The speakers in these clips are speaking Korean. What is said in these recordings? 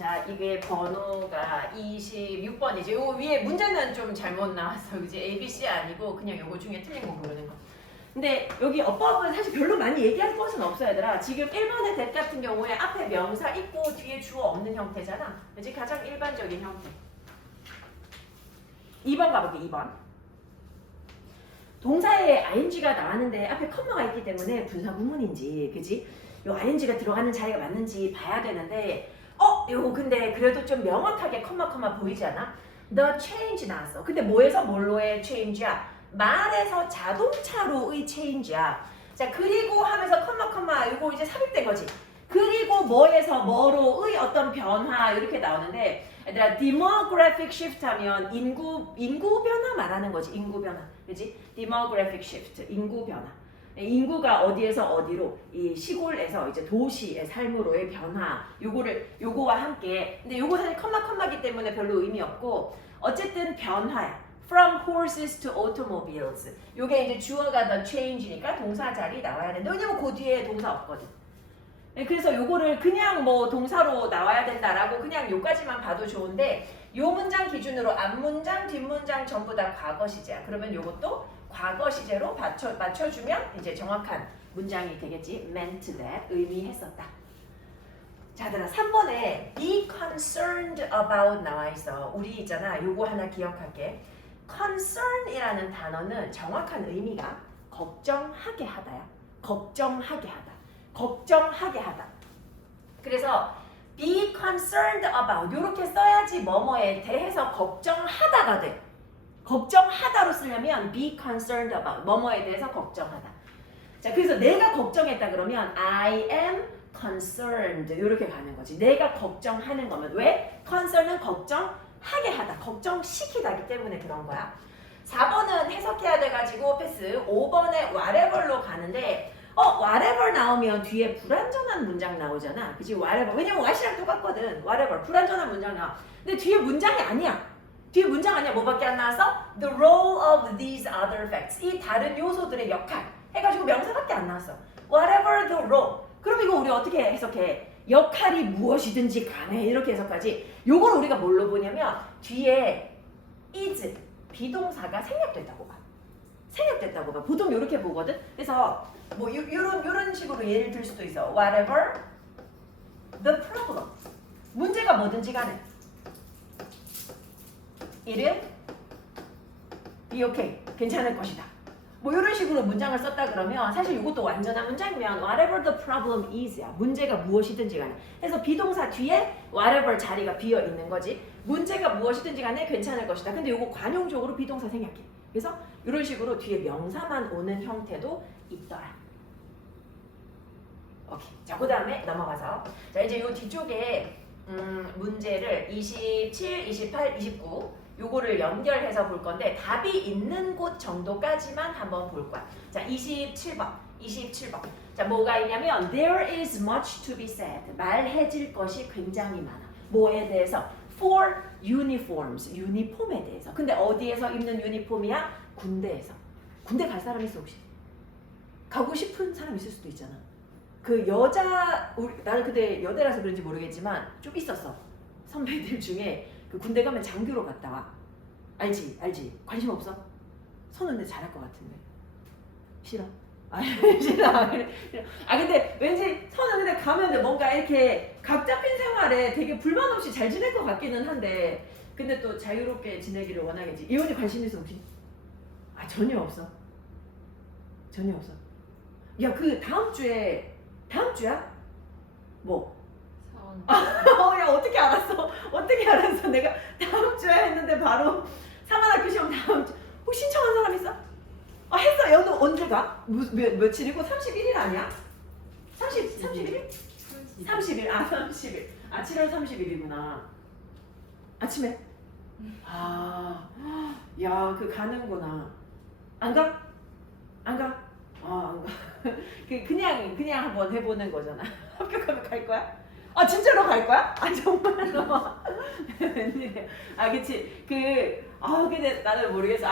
자, 이게 번호가 26번이지. 요 위에 문제는 좀 잘못 나왔어. 그지? A, B, C 아니고 그냥 요거 중에 틀린 거 고르는 거. 근데 여기 어법은 사실 별로 많이 얘기할 것은 없어 얘들아. 지금 1번의 that 같은 경우에 앞에 명사 있고 뒤에 주어 없는 형태잖아. 그지? 가장 일반적인 형태. 2번 가볼게. 2번. 동사에 ing가 나왔는데 앞에 컴마가 있기 때문에 분사구문인지 그지? 요 ing가 들어가는 자리가 맞는지 봐야 되는데 요거 근데 그래도 좀 명확하게 컴마 보이지 않아? The change 나왔어. 근데 뭐에서 뭘로의 change야? 말에서 자동차로의 change야. 자, 그리고 하면서 컴마 이거 이제 삽입된 거지. 그리고 뭐에서 뭐로의 어떤 변화 이렇게 나오는데 얘들아 demographic shift 하면 인구 변화 말하는 거지. 인구 변화. 그지? demographic shift. 인구 변화. 인구가 어디에서 어디로 이 시골에서 이제 도시의 삶으로의 변화 요거와 함께 근데 요거 사실 컴마기 때문에 별로 의미 없고 어쨌든 변화야. From horses to automobiles. 요게 이제 주어가 the change니까 동사 자리 나와야 되는데 왜냐면 그 뒤에 동사 없거든. 그래서 요거를 그냥 뭐 동사로 나와야 된다라고 그냥 요까지만 봐도 좋은데 요 문장 기준으로 앞문장 뒷문장 전부 다 과거 시제야. 그러면 요것도 과거 시제로 맞춰주면 이제 정확한 문장이 되겠지. meant that 의미했었다. 자들아 3번에 be concerned about 나와 있어. 우리 있잖아. 요거 하나 기억할게. concern이라는 단어는 정확한 의미가 걱정하게 하다야. 걱정하게 하다. 걱정하게 하다. 그래서 be concerned about 이렇게 써야지 뭐뭐에 대해서 걱정하다가 돼. 걱정하다로 쓰려면 be concerned about 뭐뭐에 대해서 걱정하다. 자, 그래서 내가 걱정했다 그러면 I am concerned 이렇게 가는 거지. 내가 걱정하는 거면 왜? concern은 걱정하게 하다, 걱정시키다기 때문에 그런 거야. 4번은 해석해야 돼가지고 패스. 5번에 whatever로 가는데 whatever 나오면 뒤에 불완전한 문장 나오잖아. 그치? whatever. 왜냐면 what이랑 똑같거든. whatever. 불완전한 문장 나와. 근데 뒤에 문장이 아니야. 뒤에 문장 아니야. 뭐밖에 안 나와서? The role of these other facts. 이 다른 요소들의 역할. 해가지고 명사밖에 안 나왔어. Whatever the role. 그럼 이거 우리 어떻게 해석해? 역할이 무엇이든지 간에 이렇게 해석하지. 요걸 우리가 뭘로 보냐면 뒤에 is 비동사가 생략됐다고 봐. 생략됐다고 봐. 보통 이렇게 보거든. 그래서 뭐 요런 식으로 예를 들 수도 있어. Whatever the problem. 문제가 뭐든지 간에 it will be okay. 괜찮을 것이다. 뭐 이런 식으로 문장을 썼다 그러면 사실 이것도 완전한 문장이면 whatever the problem is야. 문제가 무엇이든지 간에. 그래서 비동사 뒤에 whatever 자리가 비어 있는 거지. 문제가 무엇이든지 간에 괜찮을 것이다. 근데 이거 관용적으로 비동사 생략해. 그래서 이런 식으로 뒤에 명사만 오는 형태도 있더라. 오케이. 자, 그 다음에 넘어가서 자 이제 요 뒤쪽에 문제를 27, 28, 29 요거를 연결해서 볼 건데 답이 있는 곳 정도까지만 한번 볼 거야. 자, 27번. 자, 뭐가 있냐면 there is much to be said. 말해질 것이 굉장히 많아. 뭐에 대해서? For uniforms. 유니폼에 대해서. 근데 어디에서 입는 유니폼이야? 군대에서. 군대 갈 사람 있어 혹시? 가고 싶은 사람 있을 수도 있잖아. 그 나는 그때 여대라서 그런지 모르겠지만 좀 있었어. 선배들 중에 그 군대 가면 장교로 갔다 와. 알지? 관심 없어? 손은 내 잘할 것 같은데. 싫어? 싫어. 근데 왠지 손은 근데 가면 뭔가 이렇게 각 잡힌 생활에 되게 불만 없이 잘 지낼 것 같기는 한데 근데 또 자유롭게 지내기를 원하겠지. 이혼이 관심 있어 혹시? 전혀 없어. 야, 그 다음 주야? 뭐? 야, 어떻게 알았어? 내가 다음 주에 했는데 바로 사관학교 시험 다음 주. 혹시 신청한 사람 있어? 했어. 야, 너 언제 가? 며칠이고? 31일 아니야? 31일? 30일. 7월 30일이구나. 아침에? 야, 그 가는구나. 안 가? 안 가? 안 가. 그냥 한번 해보는 거잖아. 합격하면 갈 거야? 진짜로 갈 거야? 정말로? 웬일이야. 그치. 근데 나는 모르겠어.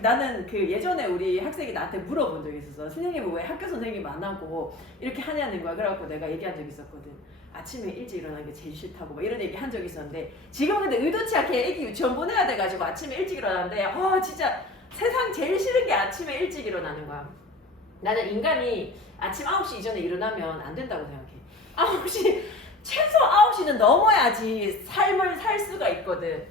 나는 그 예전에 우리 학생이 나한테 물어본 적이 있었어. 선생님은 왜 학교 선생님 안 하고 이렇게 하냐는 거야. 그래갖고 내가 얘기한 적이 있었거든. 아침에 일찍 일어나는 게 제일 싫다고 막 이런 얘기 한 적이 있었는데 지금은 근데 의도치 않게 애기 유치원 보내야 돼가지고 아침에 일찍 일어나는데 진짜 세상 제일 싫은 게 아침에 일찍 일어나는 거야. 나는 인간이 아침 9시 이전에 일어나면 안 된다고 생각해. 9시 최소 9시는 넘어야지 삶을 살 수가 있거든.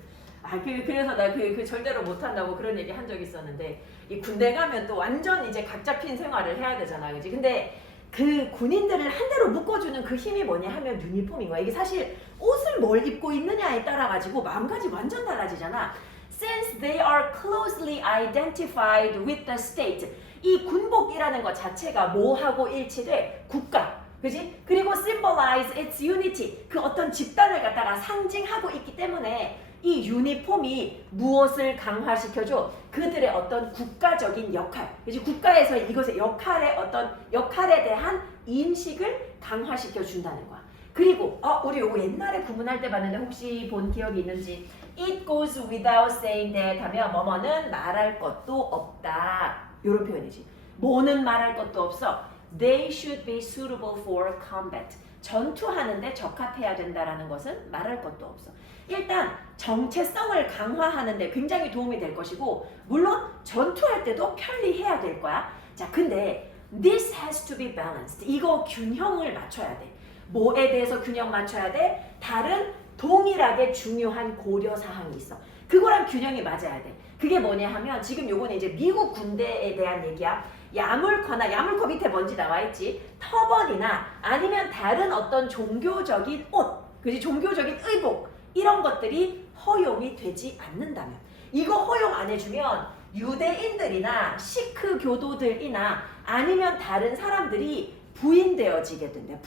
그래서 나 절대로 못한다고 그런 얘기 한 적이 있었는데 이 군대 가면 또 완전 이제 각 잡힌 생활을 해야 되잖아, 그지? 근데 그 군인들을 한 대로 묶어주는 그 힘이 뭐냐 하면 유니폼인 거야. 이게 사실 옷을 뭘 입고 있느냐에 따라 가지고 마음가짐 완전 달라지잖아. Since they are closely identified with the state, 이 군복이라는 것 자체가 뭐하고 일치돼? 국가. 그지? 그리고 symbolize its unity. 그 어떤 집단을 갖다가 상징하고 있기 때문에 이 유니폼이 무엇을 강화시켜줘? 그들의 어떤 국가적인 역할. 그지? 국가에서 이것의 역할에 대한 인식을 강화시켜 준다는 거야. 그리고 우리 요거 옛날에 구분할 때 봤는데 혹시 본 기억이 있는지 It goes without saying that 하면 뭐뭐는 말할 것도 없다. 이런 표현이지. 뭐는 말할 것도 없어. They should be suitable for combat. 전투하는데 적합해야 된다라는 것은 말할 것도 없어. 일단 정체성을 강화하는데 굉장히 도움이 될 것이고 물론 전투할 때도 편리해야 될 거야. 자, 근데 this has to be balanced. 이거 균형을 맞춰야 돼. 뭐에 대해서 균형 맞춰야 돼? 다른 동일하게 중요한 고려사항이 있어. 그거랑 균형이 맞아야 돼. 그게 뭐냐 하면 지금 요거는 이제 미국 군대에 대한 얘기야. 야물커 밑에 뭔지 나와있지. 터번이나 아니면 다른 어떤 종교적인 옷, 그지? 종교적인 의복 이런 것들이 허용이 되지 않는다면 이거 허용 안 해주면 유대인들이나 시크 교도들이나 아니면 다른 사람들이 부인되어지게 된대.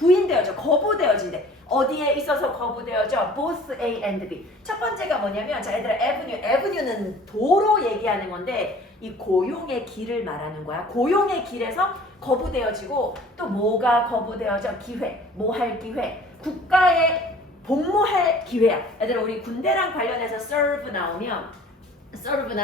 거부되어진대. 어디에 있어서 거부되어져? Both A and B. 첫 번째가 뭐냐면 자 얘들아 에브뉴는 도로 얘기하는 건데 이 고용의 길을 말하는 거야. 고용의 길에서 거부되어지고 또 뭐가 거부되어져? 기회. 뭐 할 기회? 국가에 복무할 기회야. 얘들아 우리 군대랑 관련해서 serve나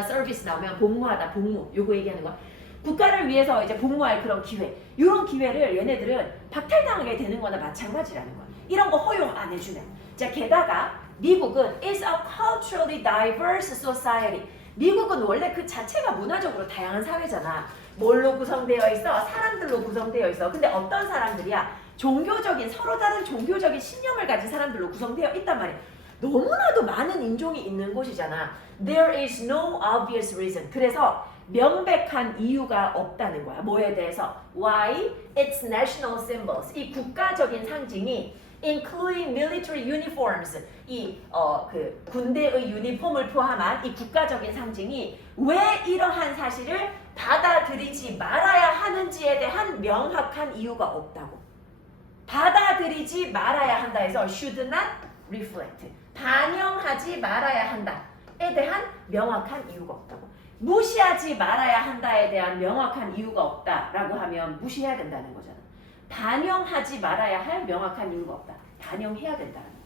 service 나오면 복무하다, 복무. 요거 얘기하는 거야. 국가를 위해서 이제 복무할 그런 기회. 이런 기회를 얘네들은 박탈당하게 되는 거나 마찬가지라는 거야. 이런 거 허용 안 해주면. 자, 게다가 미국은 is a culturally diverse society. 미국은 원래 그 자체가 문화적으로 다양한 사회잖아. 뭘로 구성되어 있어? 사람들로 구성되어 있어. 근데 어떤 사람들이야? 서로 다른 종교적인 신념을 가진 사람들로 구성되어 있단 말이야. 너무나도 많은 인종이 있는 곳이잖아. There is no obvious reason. 그래서 명백한 이유가 없다는 거야. 뭐에 대해서? Why? Its national symbols. 이 국가적인 상징이 including military uniforms. 그 군대의 유니폼을 포함한 이 국가적인 상징이 왜 이러한 사실을 받아들이지 말아야 하는지에 대한 명확한 이유가 없다고. 받아들이지 말아야 한다 해서 should not reflect. 반영하지 말아야 한다에 대한 명확한 이유가 없다고. 무시하지 말아야 한다에 대한 명확한 이유가 없다라고 하면 무시해야 된다는 거잖아. 반영하지 말아야 할 명확한 이유가 없다. 반영해야 된다는 거.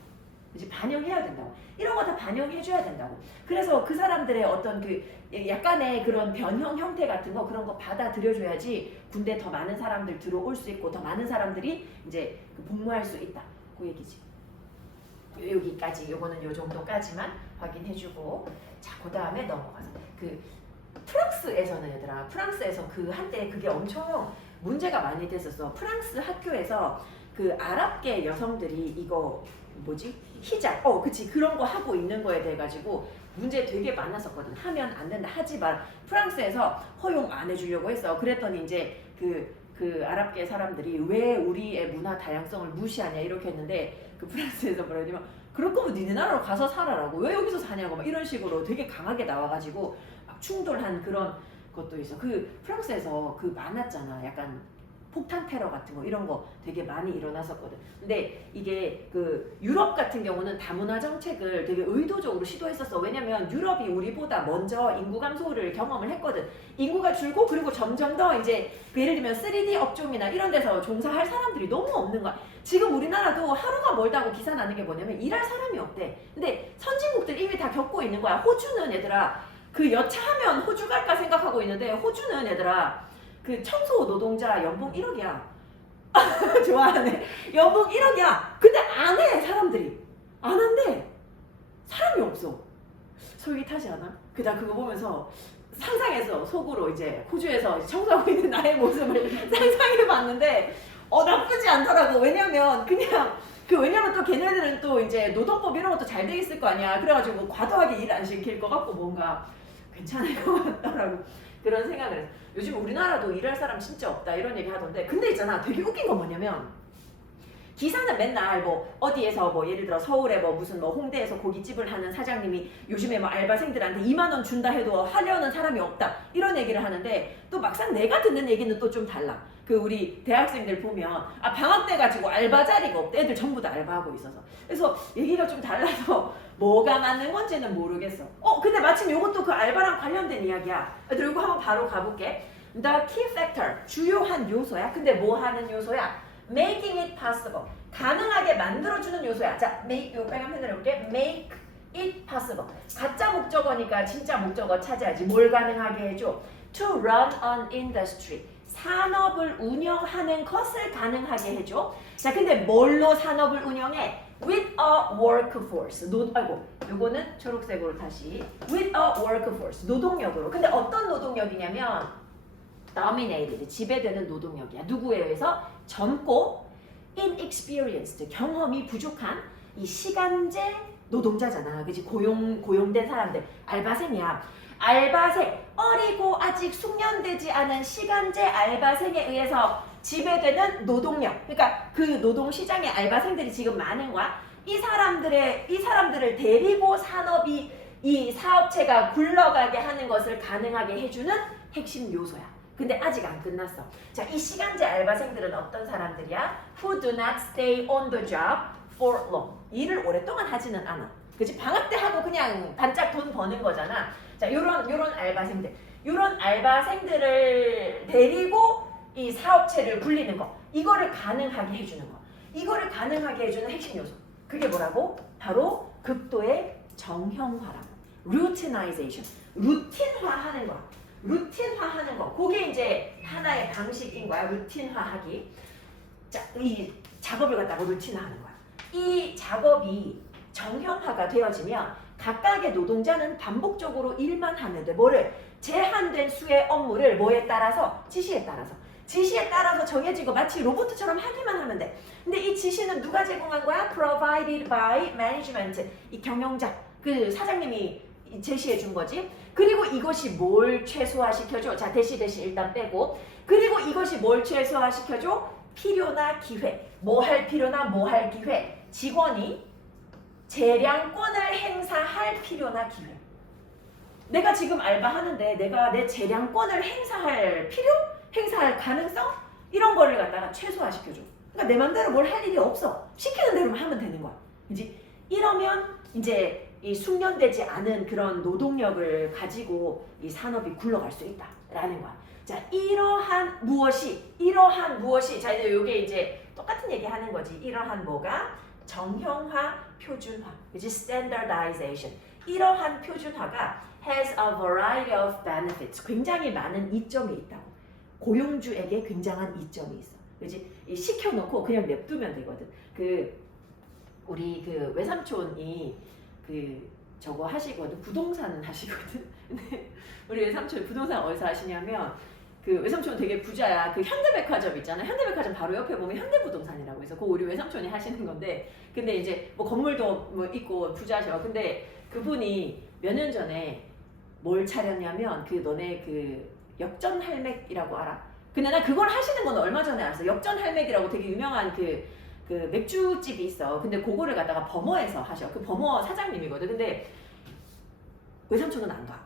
그치? 반영해야 된다고. 이런 거 다 반영해줘야 된다고. 그래서 그 사람들의 어떤 그 약간의 그런 변형 형태 같은 거 그런 거 받아들여줘야지 군대 더 많은 사람들 들어올 수 있고 더 많은 사람들이 이제 복무할 수 있다. 그 얘기지. 여기까지 요거는 요 정도까지만 확인해주고 자, 그 다음에 넘어가서 프랑스에서는 얘들아 프랑스에서 그 한때 그게 엄청 문제가 많이 됐었어. 프랑스 학교에서 그 아랍계 여성들이 이거 뭐지? 히잡 그치 그런 거 하고 있는 거에 대해 가지고 문제 되게 많았었거든. 하면 안 된다 하지 말. 프랑스에서 허용 안 해주려고 했어. 그랬더니 이제 그 아랍계 사람들이 왜 우리의 문화 다양성을 무시하냐 이렇게 했는데 그 프랑스에서 뭐라 하냐면 그럴 거면 니네 나라로 가서 살아라고 왜 여기서 사냐고 막 이런 식으로 되게 강하게 나와가지고 막 충돌한 그런 것도 있어. 그 프랑스에서 그 많았잖아. 약간 폭탄 테러 같은 거 이런 거 되게 많이 일어났었거든. 근데 이게 그 유럽 같은 경우는 다문화 정책을 되게 의도적으로 시도했었어. 왜냐면 유럽이 우리보다 먼저 인구 감소를 경험을 했거든. 인구가 줄고 그리고 점점 더 이제 예를 들면 3D 업종이나 이런 데서 종사할 사람들이 너무 없는 거야. 지금 우리나라도 하루가 멀다고 기사 나는 게 뭐냐면 일할 사람이 없대. 근데 선진국들 이미 다 겪고 있는 거야. 호주는 얘들아 그 여차하면 호주 갈까 생각하고 있는데 호주는 얘들아 그 청소 노동자 연봉 1억이야. 좋아하네. 연봉 1억이야. 근데 안 해, 사람들이. 안 한대. 사람이 없어. 솔깃하지 않아? 나 그거 보면서 상상해서 속으로 이제 호주에서 청소하고 있는 나의 모습을 상상해봤는데 나쁘지 않더라고. 왜냐면 그냥 왜냐면 또 걔네들은 또 이제 노동법 이런 것도 잘 돼 있을 거 아니야. 그래가지고 과도하게 일 안 시킬 것 같고 뭔가 괜찮을 것 같더라고. 그런 생각을 했어. 요즘 우리나라도 일할 사람 진짜 없다 이런 얘기 하던데, 근데 있잖아, 되게 웃긴 건 뭐냐면 기사는 맨날 뭐 어디에서 뭐 예를 들어 서울에 뭐 무슨 뭐 홍대에서 고깃집을 하는 사장님이 요즘에 뭐 알바생들한테 2만 원 준다 해도 하려는 사람이 없다 이런 얘기를 하는데, 또 막상 내가 듣는 얘기는 또 좀 달라. 우리 대학생들 보면 방학 때 가지고 알바 자리가 없대. 애들 전부 다 알바하고 있어서. 그래서 얘기가 좀 달라서 뭐가 맞는 건지는 모르겠어. 근데 마침 이것도 그 알바랑 관련된 이야기야. 애들 이거 한번 바로 가볼게. The key factor, 주요한 요소야. 근데 뭐 하는 요소야? Making it possible, 가능하게 만들어주는 요소야. 자, make, 요 빨간 펜을 해볼게. Make it possible. 가짜 목적어니까 진짜 목적어 찾아야지. 뭘 가능하게 해줘? To run an industry, 산업을 운영하는 것을 가능하게 해줘. 자, 근데 뭘로 산업을 운영해? With a workforce. 요거는 초록색으로 다시. With a workforce. 노동력으로. 근데 어떤 노동력이냐면 dominated, 지배되는 노동력이야. 누구에 의해서? 젊고 inexperienced, 경험이 부족한 이 시간제 노동자잖아. 그치? 고용된 사람들. 알바생이야. 알바생, 어리고 아직 숙련되지 않은 시간제 알바생에 의해서 지배되는 노동력. 그러니까 그 노동시장에 알바생들이 지금 많은 거야. 이 사람들을 데리고 산업이, 이 사업체가 굴러가게 하는 것을 가능하게 해주는 핵심 요소야. 근데 아직 안 끝났어. 자, 이 시간제 알바생들은 어떤 사람들이야? Who do not stay on the job for long. 일을 오랫동안 하지는 않아. 그치? 방학 때 하고 그냥 반짝 돈 버는 거잖아. 자, 요런 알바생들. 요런 알바생들을 데리고 이 사업체를 굴리는 거. 이거를 가능하게 해주는 거. 이거를 가능하게 해주는 핵심 요소. 그게 뭐라고? 바로 극도의 정형화라고. routinization. 루틴화하는 거. 루틴화하는 거. 그게 이제 하나의 방식인 거야. 루틴화하기. 자, 이 작업을 갖다가 루틴화하는 거야. 이 작업이 정형화가 되어지면 각각의 노동자는 반복적으로 일만 하면 돼. 뭐를? 제한된 수의 업무를 뭐에 따라서? 지시에 따라서 정해지고 마치 로봇처럼 하기만 하면 돼. 근데 이 지시는 누가 제공한 거야? Provided by management. 이 경영자, 그 사장님이 제시해 준 거지. 그리고 이것이 뭘 최소화시켜줘? 자, 대시 일단 빼고. 그리고 이것이 뭘 최소화시켜줘? 필요나 기회. 뭐 할 필요나 뭐 할 기회. 직원이 재량권을 행사할 필요나 기회. 내가 지금 알바하는데 내가 내 재량권을 행사할 필요? 행사할 가능성? 이런 거를 갖다가 최소화시켜줘. 그러니까 내 맘대로 뭘 할 일이 없어. 시키는 대로만 하면 되는 거야. 그지? 이러면 이제 이 숙련되지 않은 그런 노동력을 가지고 이 산업이 굴러갈 수 있다라는 거야. 자, 이러한 무엇이, 자, 이제 요게 이제 똑같은 얘기 하는 거지. 이러한 뭐가? 정형화, 표준화. 그치? standardization. 이러한 표준화가 has a variety of benefits. 굉장히 많은 이점이 있다고. 고용주에게 굉장한 이점이 있어. 그치? 이 시켜놓고 그냥 냅두면 되거든. 우리 외삼촌이 저거 하시거든. 부동산 하시거든. 근데 우리 외삼촌이 부동산 어디서 하시냐면 외삼촌은 되게 부자야. 현대백화점 있잖아. 현대백화점 바로 옆에 보면 현대부동산이라고 해서 우리 외삼촌이 하시는 건데, 근데 이제 뭐 건물도 뭐 있고 부자셔. 근데 그분이 몇 년 전에 뭘 차렸냐면 너네 역전 할맥이라고 알아? 근데 나 그걸 하시는 건 얼마 전에 알았어. 역전 할맥이라고 되게 유명한 맥주집이 있어. 근데 그거를 갖다가 버머에서 하셔. 버머 사장님이거든. 근데 외삼촌은 안 가.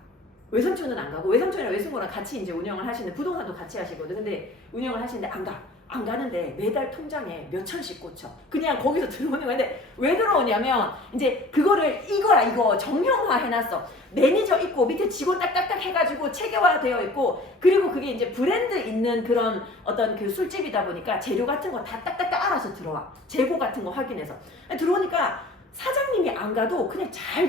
외삼촌은 안 가고, 외삼촌이랑 외숙모랑 같이 이제 운영을 하시는데, 부동산도 같이 하시거든. 근데 운영을 하시는데 안 가. 안 가는데 매달 통장에 몇 천씩 꽂혀. 그냥 거기서 들어오는 거야. 근데 왜 들어오냐면 이제 그거를 이거 정형화 해놨어. 매니저 있고 밑에 직원 딱딱딱 해가지고 체계화되어 있고, 그리고 그게 이제 브랜드 있는 그런 어떤 술집이다 보니까 재료 같은 거 다 딱딱딱 알아서 들어와. 재고 같은 거 확인해서 들어오니까 사장님이 안 가도 그냥 잘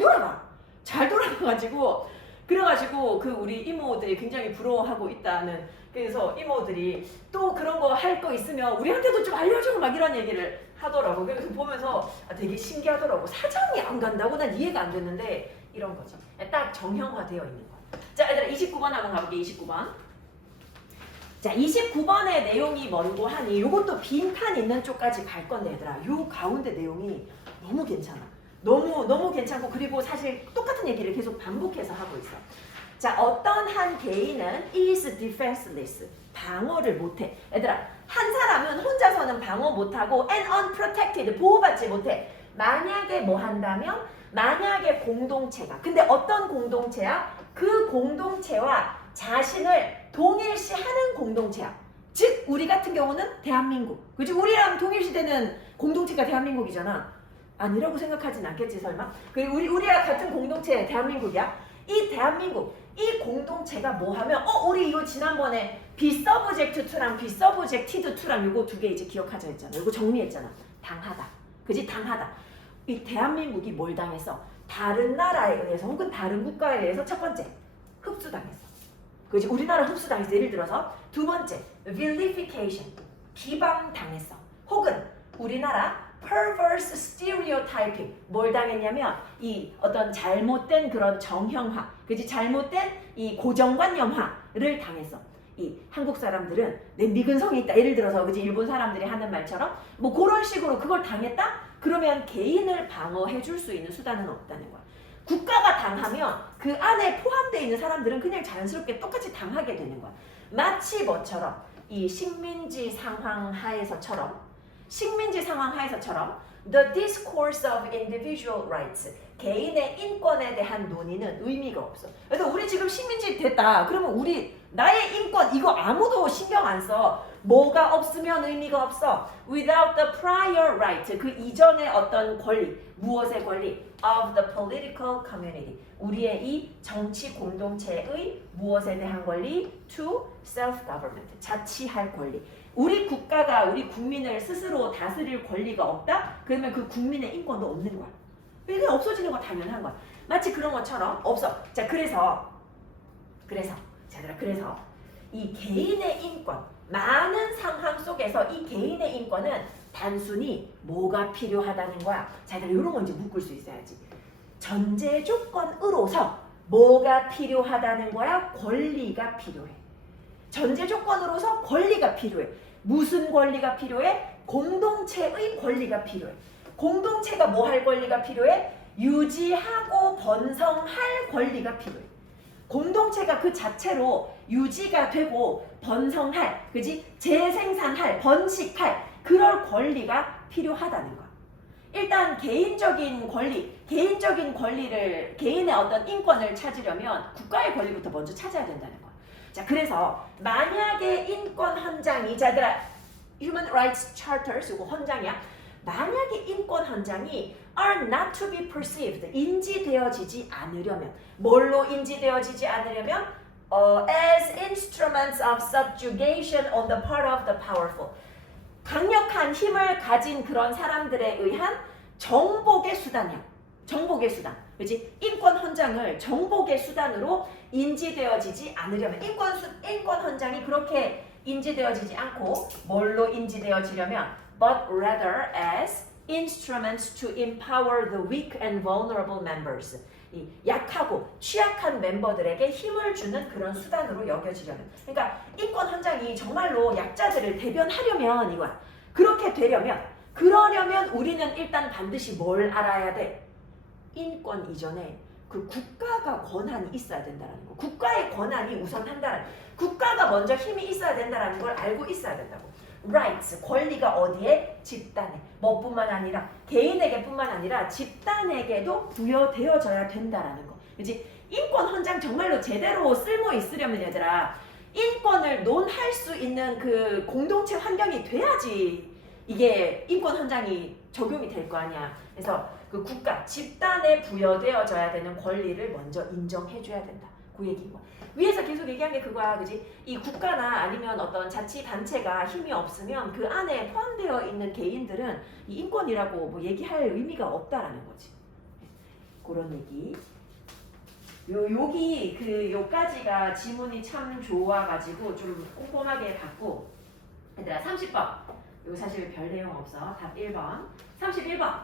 돌아가가지고 그래가지고 그 우리 이모들이 굉장히 부러워하고 있다는, 그래서 이모들이 또 그런 거 할 거 있으면 우리한테도 좀 알려주고 막 이런 얘기를 하더라고. 그래서 보면서 되게 신기하더라고. 사장이 안 간다고? 난 이해가 안 됐는데 이런 거죠. 딱 정형화되어 있는 거. 자, 얘들아 29번 한번 가볼게. 29번. 자, 29번의 내용이 뭔고 하니 이것도 빈칸 있는 쪽까지 갈 건데 얘들아, 요 가운데 내용이 너무 괜찮아. 너무 괜찮고, 그리고 사실 똑같은 얘기를 계속 반복해서 하고 있어. 자, 어떤 한 개인은 is defenseless, 방어를 못해. 얘들아, 한 사람은 혼자서는 방어 못하고 and unprotected, 보호받지 못해. 만약에 뭐 한다면, 만약에 공동체가, 근데 어떤 공동체야? 그 공동체와 자신을 동일시하는 공동체야. 즉 우리 같은 경우는 대한민국, 그치? 우리랑 동일시되는 공동체가 대한민국이잖아. 아니라고 생각하진 않겠지 설마? 그리고 우리랑 같은 공동체 대한민국이야. 이 대한민국, 이 공동체가 뭐 하면 우리 이거 지난번에 비서브젝트 2랑 비서브젝티드 2랑 요거 두 개 이제 기억하자 했잖아. 요거 정리했잖아. 당하다. 그지? 당하다. 이 대한민국이 뭘 당했어? 다른 나라에 의해서 혹은 다른 국가에 의해서 첫 번째 흡수당했어. 그지? 우리나라 흡수당했어. 예를 들어서 두 번째 vilification, 비방당했어. 혹은 우리나라 perverse stereotyping, 뭘 당했냐면 이 어떤 잘못된 그런 정형화, 그지? 잘못된 이 고정관념화를 당했어. 이 한국 사람들은 내 미근성이 있다. 예를 들어서 그지? 일본 사람들이 하는 말처럼 뭐 그런 식으로 그걸 당했다? 그러면 개인을 방어해 줄 수 있는 수단은 없다는 거야. 국가가 당하면 그 안에 포함되어 있는 사람들은 그냥 자연스럽게 똑같이 당하게 되는 거야. 마치 뭐처럼 이 식민지 상황 하에서처럼 the discourse of individual rights, 개인의 인권에 대한 논의는 의미가 없어. 그래서 우리 지금 식민지 됐다. 그러면 나의 인권 이거 아무도 신경 안 써. 뭐가 없으면 의미가 없어. Without the prior right, 그 이전의 어떤 권리, 무엇의 권리? Of the political community, 우리의 이 정치 공동체의 무엇에 대한 권리? To self-government, 자치할 권리. 우리 국가가 우리 국민을 스스로 다스릴 권리가 없다? 그러면 그 국민의 인권도 없는 거야. 이게 없어지는 거 당연한 거야. 마치 그런 것처럼 없어. 자, 그래서 이 개인의 인권, 많은 상황 속에서 이 개인의 인권은 단순히 뭐가 필요하다는 거야. 자, 이런 거 이제 묶을 수 있어야지. 전제 조건으로서 뭐가 필요하다는 거야? 권리가 필요해. 전제 조건으로서 권리가 필요해. 무슨 권리가 필요해? 공동체의 권리가 필요해. 공동체가 뭐 할 권리가 필요해? 유지하고 번성할 권리가 필요해. 공동체가 그 자체로 유지가 되고 번성할, 그지? 재생산할, 번식할 그럴 권리가 필요하다는 거야. 일단 개인적인 권리를, 개인의 어떤 인권을 찾으려면 국가의 권리부터 먼저 찾아야 된다는 거야. 자, 그래서 만약에 인권 헌장이, 자들아, Human Rights Charters, 이거 헌장이야. 만약에 인권 헌장이 are not to be perceived, 인지되어지지 않으려면, 뭘로 인지되어지지 않으려면? As instruments of subjugation on the part of the powerful, 강력한 힘을 가진 그런 사람들에 의한 정복의 수단이야. 정복의 수단. 그렇지? 인권 헌장을 정복의 수단으로 인지되어지지 않으려면, 인권 헌장이 그렇게 인지되어지지 않고 뭘로 인지되어지려면 but rather as instruments to empower the weak and vulnerable members, 이 약하고 취약한 멤버들에게 힘을 주는 그런 수단으로 여겨지려면, 그러니까 인권 헌장이 정말로 약자들을 대변하려면 이거야. 그렇게 그러려면 우리는 일단 반드시 뭘 알아야 돼? 인권 이전에 그 국가가 권한이 있어야 된다는 거. 국가의 권한이 우선한다는, 국가가 먼저 힘이 있어야 된다는 걸 알고 있어야 된다고. rights, 권리가 어디에? 집단에. 뭐뿐만 아니라 개인에게뿐만 아니라 집단에게도 부여되어져야 된다라는 거. 그렇지? 인권 헌장 정말로 제대로 쓸모 있으려면 얘들아, 인권을 논할 수 있는 그 공동체 환경이 돼야지 이게 인권 헌장이 적용이 될 거 아니야. 그래서 그 국가, 집단에 부여되어져야 되는 권리를 먼저 인정해줘야 된다. 그 얘기인 거야. 위에서 계속 얘기한 게 그거야, 그지? 이 국가나 아니면 어떤 자치단체가 힘이 없으면 그 안에 포함되어 있는 개인들은 이 인권이라고 뭐 얘기할 의미가 없다라는 거지. 그런 얘기. 여기 그 요까지가 지문이 참 좋아가지고 좀 꼼꼼하게 봤고 얘들아 30번 이거 사실 별 내용 없어. 답 1번 31번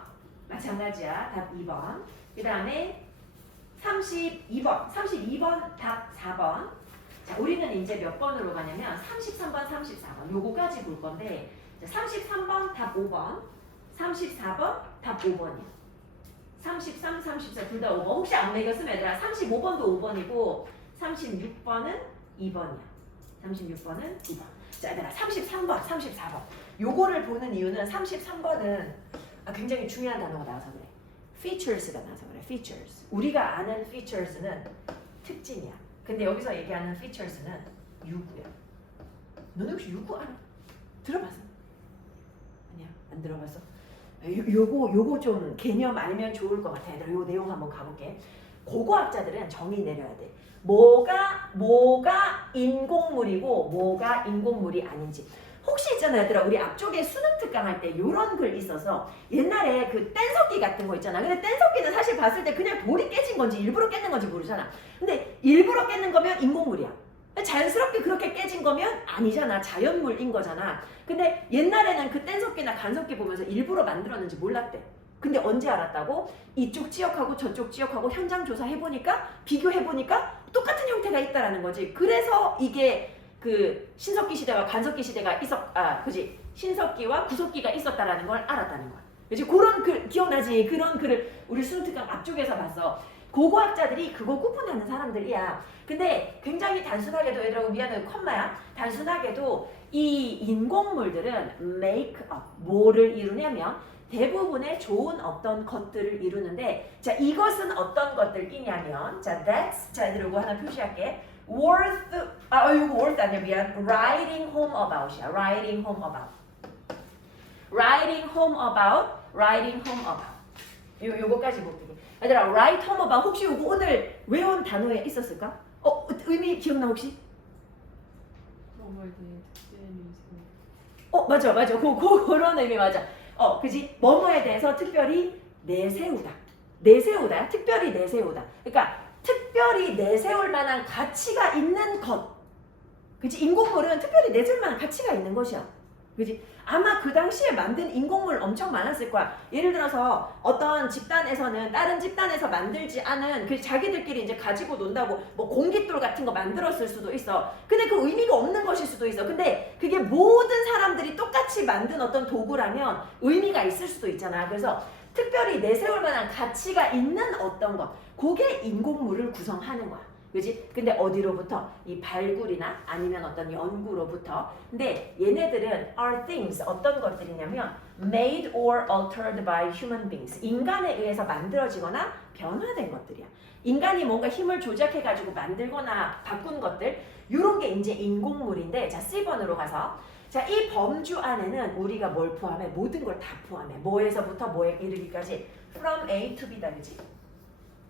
마찬가지야. 답 2번 그 다음에 32번 답 4번. 자 우리는 이제 몇 번으로 가냐면 33번 34번 요거까지 볼 건데 33번 답 5번 34번 답 5번이야. 33, 34 둘 다 5번. 혹시 안 매겼으면 얘들아 35번도 5번이고 36번은 2번이야. 36번은 2번. 자 얘들아 33번, 34번. 요거를 보는 이유는 33번은 굉장히 중요한 단어가 나와서 그래. features가 나와서 그래. features. 우리가 아는 features는 특징이야. 근데 여기서 얘기하는 features는 유구야. 너네 혹시 유구 알아? 들어봤어? 아니야, 안 들어봤어? 요거 좀 개념 알면 좋을 것 같아. 얘들아, 요 내용 한번 가볼게. 고고학자들은 정의 내려야 돼. 뭐가 인공물이고 뭐가 인공물이 아닌지. 혹시 있잖아 얘들아 우리 앞쪽에 수능 특강 할 때 요런 글 있어서 옛날에 그 뗀석기 같은 거 있잖아. 근데 뗀석기는 사실 봤을 때 그냥 돌이 깨진 건지 일부러 깼는 건지 모르잖아. 근데 일부러 깼는 거면 인공물이야. 자연스럽게 그렇게 깨진 거면 아니잖아. 자연물인 거잖아. 근데 옛날에는 그 뗀석기나 간석기 보면서 일부러 만들었는지 몰랐대. 근데 언제 알았다고? 이쪽 지역하고 저쪽 지역하고 현장 조사해보니까 비교해보니까 똑같은 형태가 있다라는 거지. 그래서 이게 그 신석기 시대와 간석기 시대가 그지? 신석기와 구석기가 있었다라는 걸 알았다는 거야. 그지? 그런 글 기억나지? 그런 글을 우리 수능특강 앞쪽에서 봤어. 고고학자들이 그거 구분하는 사람들이야. 근데 굉장히 단순하게도 얘들아 미안해 컴마야. 단순하게도 이 인공물들은 make up 뭐를 이루냐면 대부분의 좋은 어떤 것들을 이루는데 자 이것은 어떤 것들이냐면 자 that's 자 이러고 하나 표시할게. worth 이거 worth 아니야 미안. writing home about이야. writing home about. writing home about. writing home about. 요거까지 볼게. 얘들아 write home about 혹시 요거 오늘 외운 단어에 있었을까? 의미 기억나 혹시? 맞아 그런 의미 맞아. 그지? 뭐뭐에 대해서 특별히 내세우다. 특별히 내세우다. 그러니까 특별히 내세울 만한 가치가 있는 것. 그지? 인공물은 특별히 내세울 만한 가치가 있는 것이야. 그지? 아마 그 당시에 만든 인공물 엄청 많았을 거야. 예를 들어서 어떤 집단에서는 다른 집단에서 만들지 않은 그 자기들끼리 이제 가지고 논다고 뭐 공깃돌 같은 거 만들었을 수도 있어. 근데 그 의미가 없는 것일 수도 있어. 근데 그게 모든 사람들이 똑같이 만든 어떤 도구라면 의미가 있을 수도 있잖아. 그래서 특별히 내세울 만한 가치가 있는 어떤 것. 그게 인공물을 구성하는 거야. 그지? 근데 어디로부터? 이 발굴이나 아니면 어떤 연구로부터. 근데 얘네들은 are things 어떤 것들이냐면 made or altered by human beings 인간에 의해서 만들어지거나 변화된 것들이야. 인간이 뭔가 힘을 조작해가지고 만들거나 바꾼 것들 이런 게 이제 인공물인데 자 C번으로 가서 자 이 범주 안에는 우리가 뭘 포함해? 모든 걸 다 포함해. 뭐에서부터 뭐에 이르기까지 from A to B다. 그지?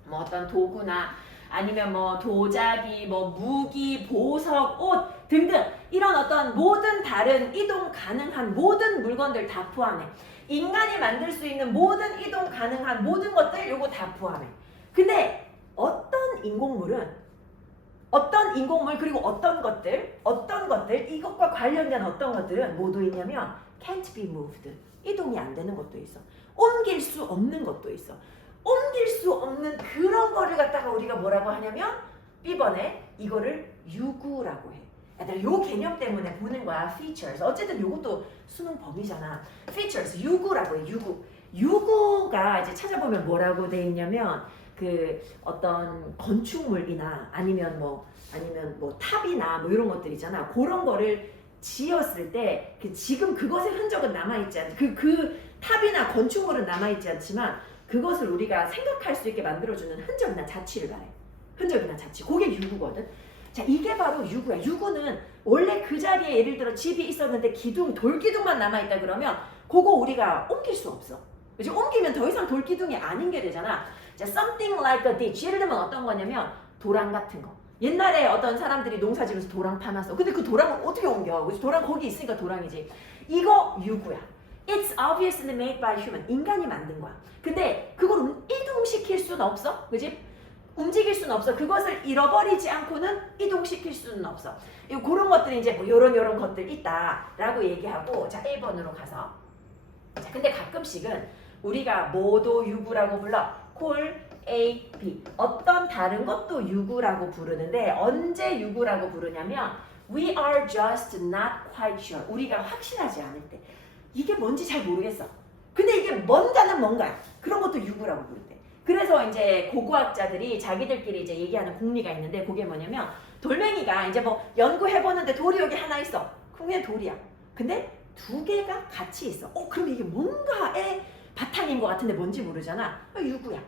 뭐 어떤 도구나 아니면 뭐 도자기, 뭐 무기, 보석, 옷 등등 이런 어떤 모든 다른 이동 가능한 모든 물건들 다 포함해. 인간이 만들 수 있는 모든 이동 가능한 모든 것들 요거 다 포함해. 근데 어떤 인공물 그리고 어떤 것들 이것과 관련된 어떤 것들은 뭐도 있냐면 can't be moved 이동이 안 되는 것도 있어. 옮길 수 없는 것도 있어. 옮길 수 없는 그런 거를 갖다가 우리가 뭐라고 하냐면 B번에 이거를 유구라고 해. 얘들아 요 개념 때문에 보는 거야. features. 어쨌든 요것도 수능 범위잖아. features 유구라고 해. 유구가 이제 찾아보면 뭐라고 돼 있냐면 그 어떤 건축물이나 아니면 뭐 탑이나 뭐 이런 것들 있잖아. 그런 거를 지었을 때 지금 그것의 흔적은 남아있지 않지. 그 탑이나 건축물은 남아있지 않지만 그것을 우리가 생각할 수 있게 만들어주는 흔적이나 자취를 말해. 흔적이나 자취. 그게 유구거든. 자, 이게 바로 유구야. 유구는 원래 그 자리에 예를 들어 집이 있었는데 돌기둥만 남아있다 그러면 그거 우리가 옮길 수 없어. 그치? 옮기면 더 이상 돌기둥이 아닌 게 되잖아. 자, something like a ditch. 예를 들면 어떤 거냐면 도랑 같은 거. 옛날에 어떤 사람들이 농사 지면서 도랑 파놨어. 근데 그 도랑을 어떻게 옮겨? 그치? 도랑 거기 있으니까 도랑이지. 이거 유구야. It's obviously made by human. 인간이 만든 거야. 근데 그걸 이동시킬 수는 없어. 그지? 움직일 수는 없어. 그것을 잃어버리지 않고는 이동시킬 수는 없어. 그런 것들이 이제 뭐 요런 것들 있다라고 얘기하고 자 1번으로 가서 자 근데 가끔씩은 우리가 뭐도 유구라고 불러? 콜 A, B 어떤 다른 것도 유구라고 부르는데 언제 유구라고 부르냐면 We are just not quite sure. 우리가 확실하지 않을 때 이게 뭔지 잘 모르겠어. 근데 이게 뭔가는 뭔가야. 그런 것도 유구라고 부른대. 그래서 이제 고고학자들이 자기들끼리 이제 얘기하는 공리가 있는데 그게 뭐냐면 돌멩이가 이제 뭐 연구해보는데 돌이 여기 하나 있어. 그게 돌이야. 근데 두 개가 같이 있어. 그럼 이게 뭔가의 바탕인 것 같은데 뭔지 모르잖아. 유구야.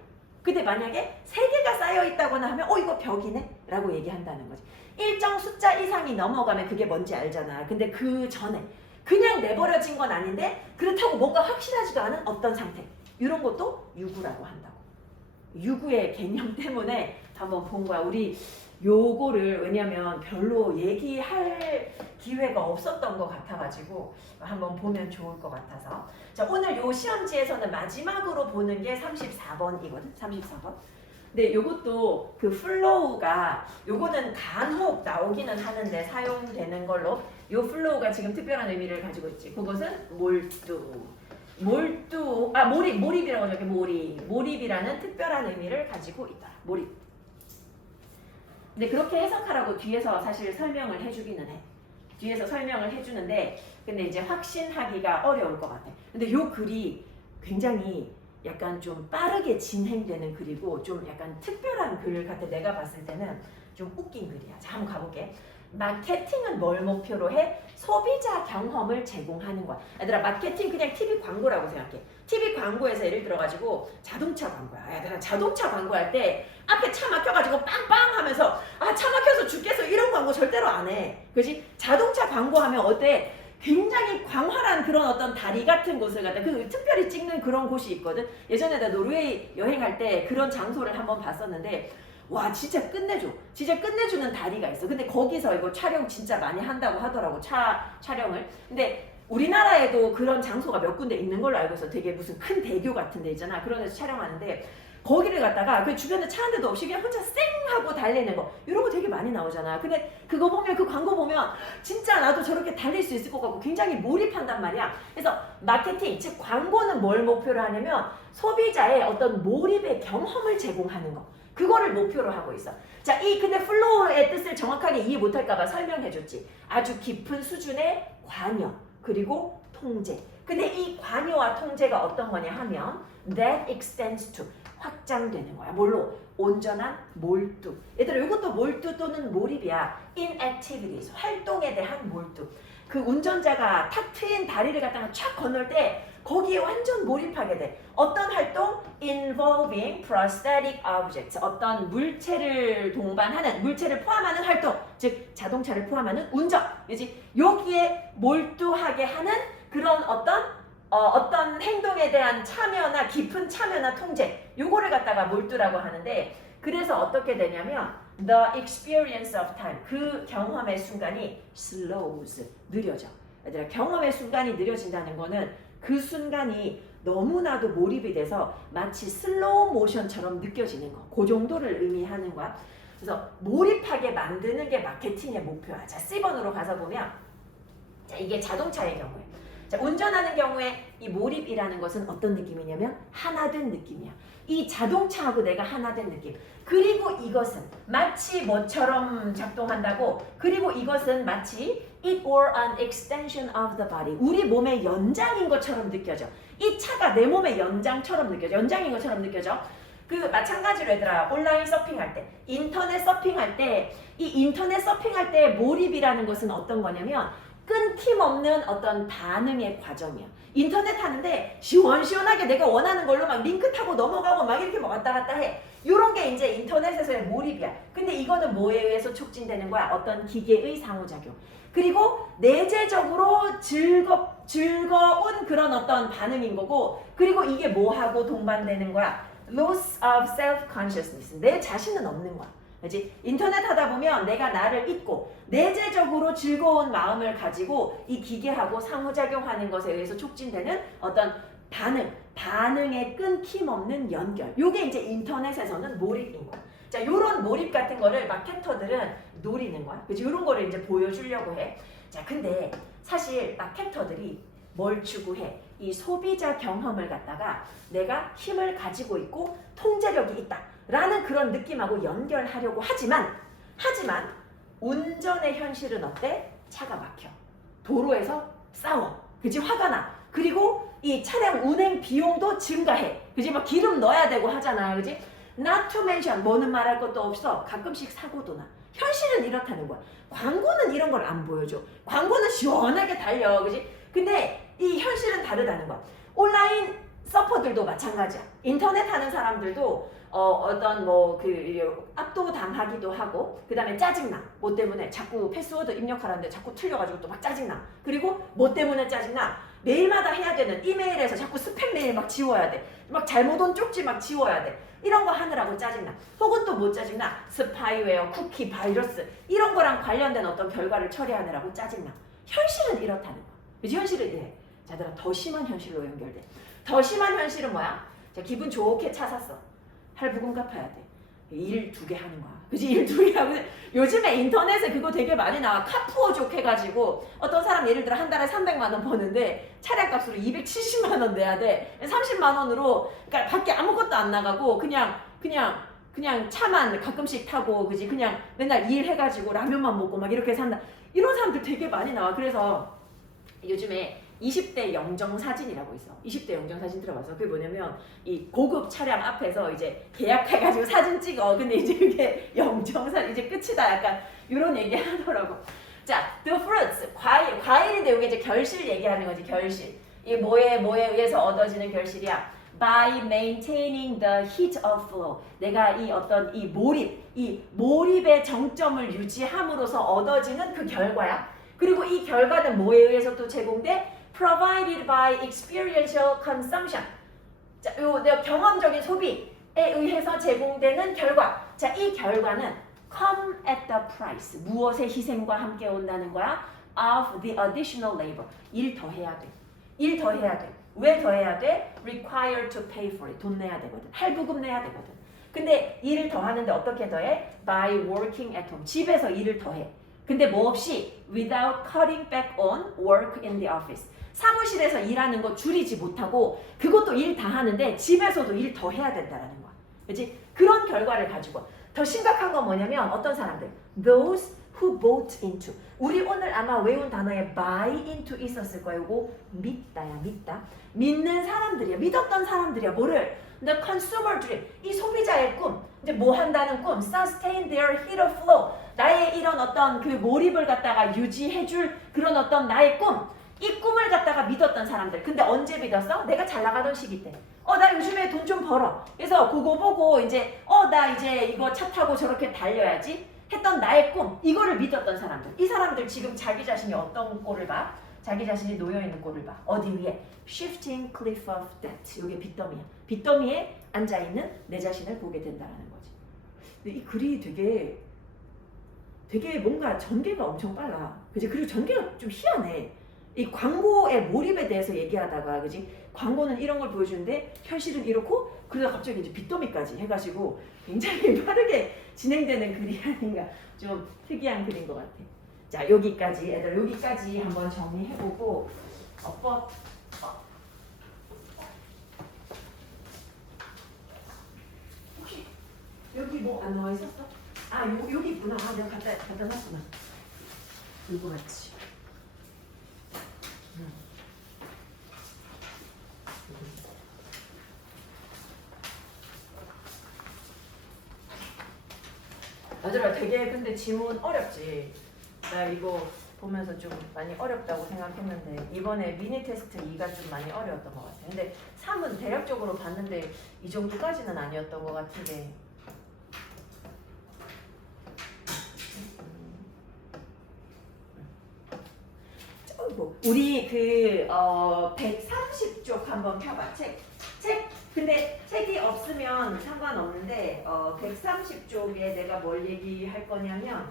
근데 만약에 세 개가 쌓여 있다거나 하면 이거 벽이네? 라고 얘기한다는 거지. 일정 숫자 이상이 넘어가면 그게 뭔지 알잖아. 근데 그 전에 그냥 내버려진 건 아닌데 그렇다고 뭔가 확실하지도 않은 어떤 상태. 이런 것도 유구라고 한다고. 유구의 개념 때문에 한번 본 거야. 우리 요거를 왜냐면 별로 얘기할 기회가 없었던 것 같아가지고 한번 보면 좋을 것 같아서 자 오늘 요 시험지에서는 마지막으로 보는 게 34번이거든. 34번. 근데 요것도 그 플로우가 요거는 간혹 나오기는 하는데 사용되는 걸로 요 플로우가 지금 특별한 의미를 가지고 있지. 그것은 몰입이라고 저기 몰입이라는 특별한 의미를 가지고 있다. 몰입. 근데 그렇게 해석하라고 뒤에서 사실 설명을 해주기는 해. 뒤에서 설명을 해주는데 근데 이제 확신하기가 어려울 것 같아. 근데 요 글이 굉장히 약간 좀 빠르게 진행되는 글이고 좀 약간 특별한 글 같아. 내가 봤을 때는 좀 웃긴 글이야. 자, 한번 가볼게. 마케팅은 뭘 목표로 해? 소비자 경험을 제공하는 거야. 얘들아 마케팅 그냥 TV 광고라고 생각해. TV 광고에서 예를 들어가지고 자동차 광고야. 얘들아 자동차 광고할 때 앞에 차 막혀가지고 빵빵 하면서 차 막혀서 죽겠어 이런 광고 절대로 안 해. 그렇지? 자동차 광고하면 어때? 굉장히 광활한 그런 어떤 다리 같은 곳을 갖다 그 특별히 찍는 그런 곳이 있거든. 예전에 나 노르웨이 여행할 때 그런 장소를 한번 봤었는데 와 진짜 끝내줘. 진짜 끝내주는 다리가 있어. 근데 거기서 이거 촬영 진짜 많이 한다고 하더라고. 촬영을. 근데 우리나라에도 그런 장소가 몇 군데 있는 걸로 알고 있어. 되게 무슨 큰 대교 같은 데 있잖아. 그런 데서 촬영하는데 거기를 갔다가 그 주변에 차 한 대도 없이 그냥 혼자 쌩 하고 달리는 거 이런 거 되게 많이 나오잖아. 근데 그거 보면 그 광고 보면 진짜 나도 저렇게 달릴 수 있을 것 같고 굉장히 몰입한단 말이야. 그래서 마케팅 즉 광고는 뭘 목표로 하냐면 소비자의 어떤 몰입의 경험을 제공하는 거. 그거를 목표로 하고 있어. 자, 근데 플로우의 뜻을 정확하게 이해 못할까봐 설명해줬지. 아주 깊은 수준의 관여 그리고 통제. 근데 이 관여와 통제가 어떤 거냐 하면 that extends to 확장되는 거야. 뭘로? 온전한 몰두. 얘들아 이것도 몰두 또는 몰입이야. in activities 활동에 대한 몰두. 그 운전자가 탁 트인 다리를 갖다가 촥 건널 때 거기에 완전 몰입하게 돼. 어떤 활동? involving prosthetic objects. 어떤 물체를 동반하는, 물체를 포함하는 활동. 즉 자동차를 포함하는 운전. 그지? 여기에 몰두하게 하는 그런 어떤 행동에 대한 참여나 깊은 참여나 통제. 요거를 갖다가 몰두라고 하는데 그래서 어떻게 되냐면 the experience of time. 그 경험의 순간이 slows. 느려져. 얘들아 경험의 순간이 느려진다는 거는 그 순간이 너무나도 몰입이 돼서 마치 슬로우 모션처럼 느껴지는 거. 그 정도를 의미하는 거야. 그래서 몰입하게 만드는 게 마케팅의 목표야. 자, C번으로 가서 보면 자, 이게 자동차의 경우에 자, 운전하는 경우에 이 몰입이라는 것은 어떤 느낌이냐면 하나된 느낌이야. 이 자동차하고 내가 하나된 느낌. 그리고 이것은 마치 뭐처럼 작동한다고. 그리고 이것은 마치 it or an extension of the body. 우리 몸의 연장인 것처럼 느껴져. 이 차가 내 몸의 연장처럼 느껴져. 연장인 것처럼 느껴져. 그 마찬가지로 얘들아 온라인 서핑할 때 인터넷 서핑할 때 이 인터넷 서핑할 때 몰입이라는 것은 어떤 거냐면 끊김없는 어떤 반응의 과정이야. 인터넷 하는데 시원시원하게 내가 원하는 걸로 막 링크 타고 넘어가고 막 이렇게 막 왔다 갔다 해. 이런 게 이제 인터넷에서의 몰입이야. 근데 이거는 뭐에 의해서 촉진되는 거야? 어떤 기계의 상호작용. 그리고 내재적으로 즐거운 그런 어떤 반응인 거고 그리고 이게 뭐하고 동반되는 거야? Loss of self-consciousness. 내 자신은 없는 거야. 그렇지? 인터넷 하다 보면 내가 나를 잊고 내재적으로 즐거운 마음을 가지고 이 기계하고 상호작용하는 것에 의해서 촉진되는 어떤 반응의 끊김없는 연결. 요게 이제 인터넷에서는 몰입인 거야. 자, 요런 몰입 같은 거를 마케터들은 노리는 거야. 그치? 요런 거를 이제 보여주려고 해. 자, 근데 사실 마케터들이 뭘 추구해? 이 소비자 경험을 갖다가 내가 힘을 가지고 있고 통제력이 있다 라는 그런 느낌하고 연결하려고 하지만 운전의 현실은 어때? 차가 막혀. 도로에서 싸워. 그치? 화가 나. 그리고 이 차량 운행 비용도 증가해. 그치? 막 기름 넣어야 되고 하잖아. 그치? Not to mention 뭐는 말할 것도 없어. 가끔씩 사고도 나. 현실은 이렇다는 거야. 광고는 이런 걸 안 보여줘. 광고는 시원하게 달려. 그치? 근데 이 현실은 다르다는 거야. 온라인 서퍼들도 마찬가지야. 인터넷 하는 사람들도 어떤 뭐 그 압도당하기도 하고, 그 다음에 짜증나. 뭐 때문에 자꾸 패스워드 입력하라는데 자꾸 틀려가지고 또 막 짜증나. 그리고 뭐 때문에 짜증나. 매일마다 해야 되는 이메일에서 자꾸 스팸 메일 막 지워야 돼. 막 잘못 온 쪽지 막 지워야 돼. 이런 거 하느라고 짜증나. 혹은 또 뭐 짜증나. 스파이웨어, 쿠키, 바이러스 이런 거랑 관련된 어떤 결과를 처리하느라고 짜증나. 현실은 이렇다는 거야. 그치? 현실은 이래. 자들아, 더 심한 현실로 연결돼. 더 심한 현실은 뭐야? 자, 기분 좋게 차 샀어. 할부금 갚아야 돼. 일 2개 하는 거야. 그치? 일 2개 하고. 요즘에 인터넷에 그거 되게 많이 나와. 카푸어족 해가지고 어떤 사람 예를 들어 한 달에 300만 원 버는데 차량값으로 270만 원 내야 돼. 30만 원으로 그러니까 밖에 아무것도 안 나가고 그냥 차만 가끔씩 타고, 그지? 그냥 맨날 일해가지고 라면만 먹고 막 이렇게 산다. 이런 사람들 되게 많이 나와. 그래서 요즘에 20대 영정사진이라고 있어. 20대 영정사진 들어봤어. 그게 뭐냐면 이 고급 차량 앞에서 이제 계약해가지고 사진 찍어. 근데 이제 이게 영정사진 이제 끝이다. 약간 이런 얘기 하더라고. 자, the fruits 과일인데 이게 이제 결실 얘기하는 거지. 결실. 이게 뭐에 의해서 얻어지는 결실이야. By maintaining the heat of flow. 내가 이 어떤 이 몰입의 정점을 유지함으로써 얻어지는 그 결과야. 그리고 이 결과는 뭐에 의해서 또 제공돼? Provided by experiential consumption. 자, 요 내가 경험적인 소비에 의해서 제공되는 결과. 자, 이 결과는 come at the price. 무엇의 희생과 함께 온다는 거야? Of the additional labor. 일 더 해야 돼. 일 더 해야 돼. 왜 더 해야 돼? Required to pay for it. 돈 내야 되거든. 할부금 내야 되거든. 근데 일을 더 하는데 어떻게 더 해? By working at home. 집에서 일을 더 해. 근데 뭐 없이 without cutting back on work in the office. 사무실에서 일하는 거 줄이지 못하고 그것도 일 다 하는데 집에서도 일 더 해야 된다라는 거야. 그렇지? 그런 결과를 가지고 더 심각한 건 뭐냐면 어떤 사람들 those who bought into. 우리 오늘 아마 외운 단어에 buy into 있었을 거예요. 이거 믿다야, 믿다. 믿는 사람들이야. 믿었던 사람들이야. 뭐를? The consumer dream. 이 소비자의 꿈. 이제 뭐 한다는 꿈. Sustain their heat of flow. 나의 이런 어떤 그 몰입을 갖다가 유지해줄 그런 어떤 나의 꿈. 이 꿈을 갖다가 믿었던 사람들. 근데 언제 믿었어? 내가 잘 나가던 시기 때. 나 요즘에 돈 좀 벌어. 그래서 그거 보고 이제 나 이제 이거 차 타고 저렇게 달려야지 했던 나의 꿈. 이거를 믿었던 사람들. 이 사람들 지금 자기 자신이 어떤 꼴을 봐? 자기 자신이 놓여있는 꼴을 봐. 어디 위에? Shifting cliff of debt. 이게 빚더미야. 빚더미에 앉아있는 내 자신을 보게 된다는 거지. 근데 이 글이 되게 뭔가 전개가 엄청 빨라. 그지? 그리고 전개가 좀 희한해. 이 광고의 몰입에 대해서 얘기하다가, 그지? 광고는 이런 걸 보여주는데 현실은 이렇고, 그러다 갑자기 이제 빚더미까지 해가지고 굉장히 빠르게 진행되는 글이 아닌가. 좀 특이한 글인 것 같아. 자, 여기까지 애들 여기까지 한번 정리해보고 혹시 여기 뭐 안 나와 있었어? 여기 있구나. 내가 갖다 놨구나. 이거 맞지? 얘들아, 되게 근데 지문 어렵지? 나 이거 보면서 좀 많이 어렵다고 생각했는데 이번에 미니 테스트 2가 좀 많이 어려웠던 것 같아. 근데 3은 대략적으로 봤는데 이 정도까지는 아니었던 것 같은데. 우리 130쪽 한번 펴봐. 책. 근데 책이 없으면 상관없는데 130쪽에 내가 뭘 얘기할 거냐면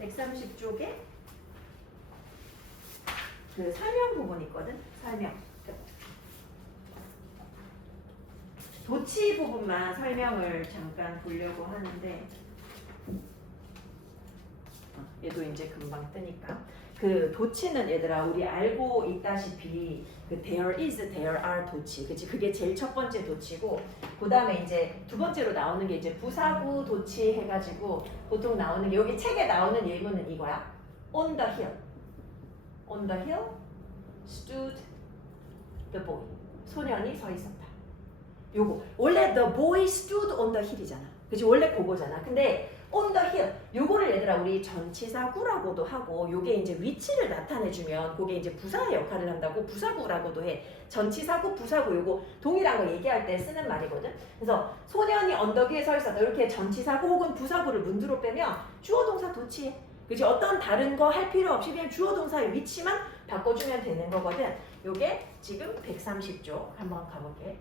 130쪽에 그 설명 부분 있거든. 설명. 도치 부분만 설명을 잠깐 보려고 하는데 얘도 이제 금방 뜨니까 그 도치는 얘들아 우리 알고 있다시피 그 there is, there are 도치 그치 그게 제일 첫 번째 도치고 그 다음에 이제 두 번째로 나오는 게 이제 부사구 도치 해가지고 보통 나오는 게 여기 책에 나오는 예문은 이거야 on the hill on the hill stood the boy 소년이 서 있었다 요거 원래 the boy stood on the hill이잖아 그치 원래 그거잖아 근데 on the hill 요거를 얘들아 우리 전치사구라고도 하고 요게 이제 위치를 나타내주면 그게 이제 부사의 역할을 한다고 부사구라고도 해 전치사구 부사구 요거 동일한 거 얘기할 때 쓰는 말이거든 그래서 소년이 언덕 위에 서 있었다 이렇게 전치사구 혹은 부사구를 문두로 빼면 주어 동사 도치해 그치 어떤 다른 거 할 필요 없이 그냥 주어 동사의 위치만 바꿔주면 되는 거거든 요게 지금 130쪽 한번 가볼게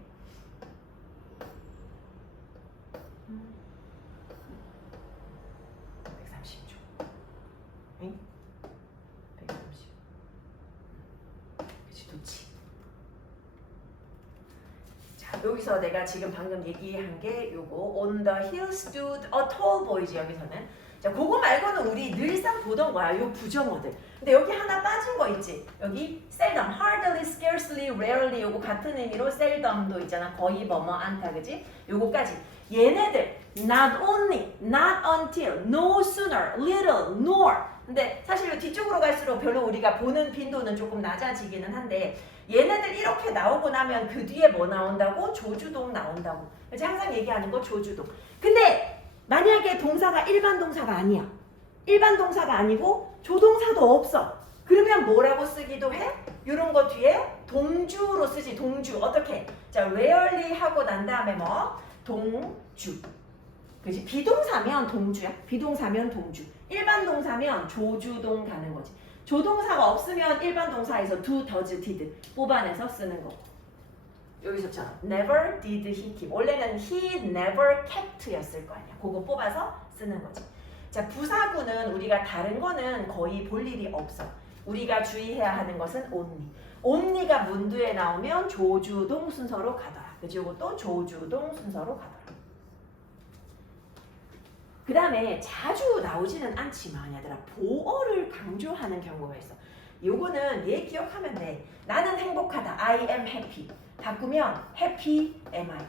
130. 그치 도치. 자 여기서 내가 지금 방금 얘기한 게 요거 on the hill stood a tall boy지 여기서는. 자 그거 말고는 우리 늘상 보던 거야 요 부정어들. 근데 여기 하나 빠진 거 있지. 여기 seldom, hardly, scarcely, rarely 요거 같은 의미로 seldom도 있잖아. 거의 뭐뭐 않다 그지? 요거까지. 얘네들 not only, not until, no sooner, little, nor 근데 사실 뒤쪽으로 갈수록 별로 우리가 보는 빈도는 조금 낮아지기는 한데 얘네들 이렇게 나오고 나면 그 뒤에 뭐 나온다고? 조주동 나온다고. 그래서 항상 얘기하는 거 조주동. 근데 만약에 동사가 일반 동사가 아니야. 일반 동사가 아니고 조동사도 없어. 그러면 뭐라고 쓰기도 해? 이런 거 뒤에 동주로 쓰지. 동주. 어떻게? 자, rarely 하고 난 다음에 뭐? 동주. 그치? 비동사면 동주야. 비동사면 동주. 일반 동사면 조주동 가는 거지. 조동사가 없으면 일반 동사에서 do, does, did 뽑아내서 쓰는 거. 여기서처럼 never did he keep. 원래는 he never kept 였을 거 아니야. 그거 뽑아서 쓰는 거지. 자, 부사구는 우리가 다른 거는 거의 볼 일이 없어. 우리가 주의해야 하는 것은 only. only가 문두에 나오면 조주동 순서로 가더라. 그치? 이것도 조주동 순서로 가더라. 그 다음에 자주 나오지는 않지만 얘들아 보어를 강조하는 경우가 있어. 요거는 얘 기억하면 돼. 나는 행복하다. I am happy. 바꾸면 happy am I.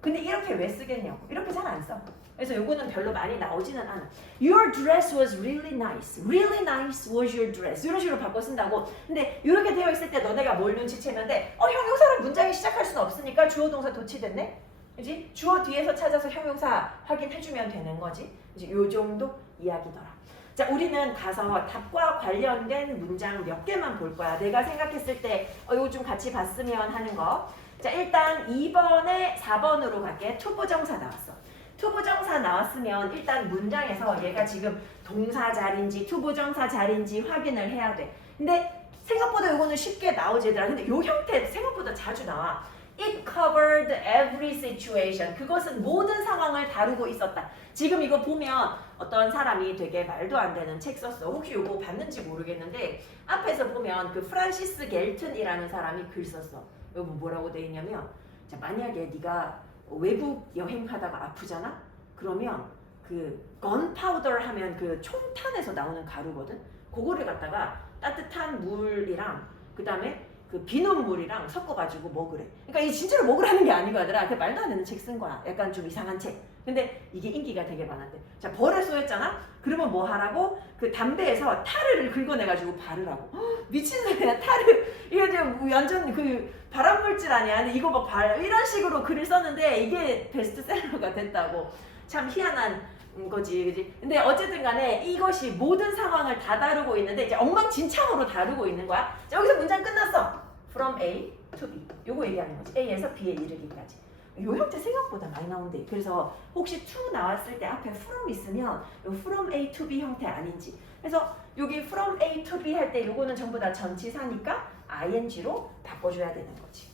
근데 이렇게 왜 쓰겠냐고. 이렇게 잘 안 써. 그래서 요거는 별로 많이 나오지는 않아. Your dress was really nice. Really nice was your dress. 이런 식으로 바꿔 쓴다고. 근데 이렇게 되어 있을 때 너네가 뭘 눈치채면 돼? 형용사를 문장에 시작할 수는 없으니까 주어 동사 도치됐네? 그지? 주어 뒤에서 찾아서 형용사 확인해주면 되는 거지. 이제 요 정도 이야기더라. 자, 우리는 가서 답과 관련된 문장 몇 개만 볼 거야. 내가 생각했을 때 이거 좀 같이 봤으면 하는 거. 자, 일단 2번에 4번으로 갈게. 투부정사 나왔어. 투부정사 나왔으면 일단 문장에서 얘가 지금 동사 자리인지 투부정사 자리인지 확인을 해야 돼. 근데 생각보다 이거는 쉽게 나오지 얘들아. 근데 요 형태 생각보다 자주 나와. It covered every situation. 그것은 모든 상황을 다루고 있었다. 지금 이거 보면 어떤 사람이 되게 말도 안 되는 책 썼어. 혹시 이거 봤는지 모르겠는데 앞에서 보면 그 프란시스 겔튼이라는 사람이 글 썼어. 여기 뭐라고 돼 있냐면 자, 만약에 네가 외국 여행하다가 아프잖아? 그러면 그 건파우더 하면 그 총탄에서 나오는 가루거든? 그거를 갖다가 따뜻한 물이랑 그 다음에 그 비눗물이랑 섞어가지고 먹으래. 그러니까 이 진짜로 먹으라는 게 아니고 하더라. 그 말도 안 되는 책 쓴 거야. 약간 좀 이상한 책. 근데 이게 인기가 되게 많았대. 자, 벌에 쏘였잖아? 그러면 뭐 하라고? 그 담배에서 타르를 긁어내가지고 바르라고. 미친 소리야. 타르. 이거 지금 완전 그 발암물질 아니야? 근데 이거 막 이런 식으로 글을 썼는데 이게 베스트셀러가 됐다고. 참 희한한 거지, 그지? 근데 어쨌든 간에 이것이 모든 상황을 다 다루고 있는데 이제 엉망진창으로 다루고 있는 거야. 자, 여기서 문장 끝났어. From A to B. 요거 얘기하는 거지. A에서 B에 이르기까지. 요 형태 생각보다 많이 나온대. 그래서 혹시 to 나왔을 때 앞에 from 있으면 요 from A to B 형태 아닌지. 그래서 여기 from A to B 할 때 요거는 전부 다 전치사니까 ing로 바꿔줘야 되는 거지.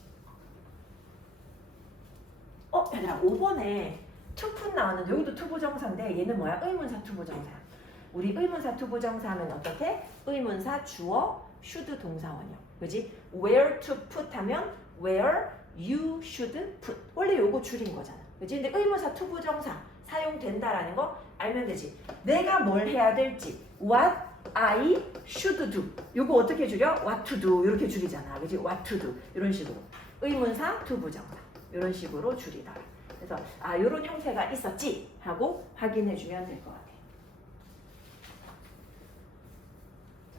얘들아 5번에 투푼 나왔는데 여기도 투부정사인데 얘는 뭐야? 의문사 투부정사야. 우리 의문사 투부정사는 어떻게? 의문사 주어 should 동사원이요. 그지? where to put 하면 where you should put. 원래 요거 줄인 거잖아. 그치? 근데 의문사 투부정사 사용된다라는 거 알면 되지. 내가 뭘 해야 될지. What I should do. 요거 어떻게 줄여? What to do. 이렇게 줄이잖아. 그치? What to do. 이런 식으로. 의문사 투부정사. 이런 식으로 줄이다. 그래서 요런 형태가 있었지 하고 확인해주면 될 것 같아.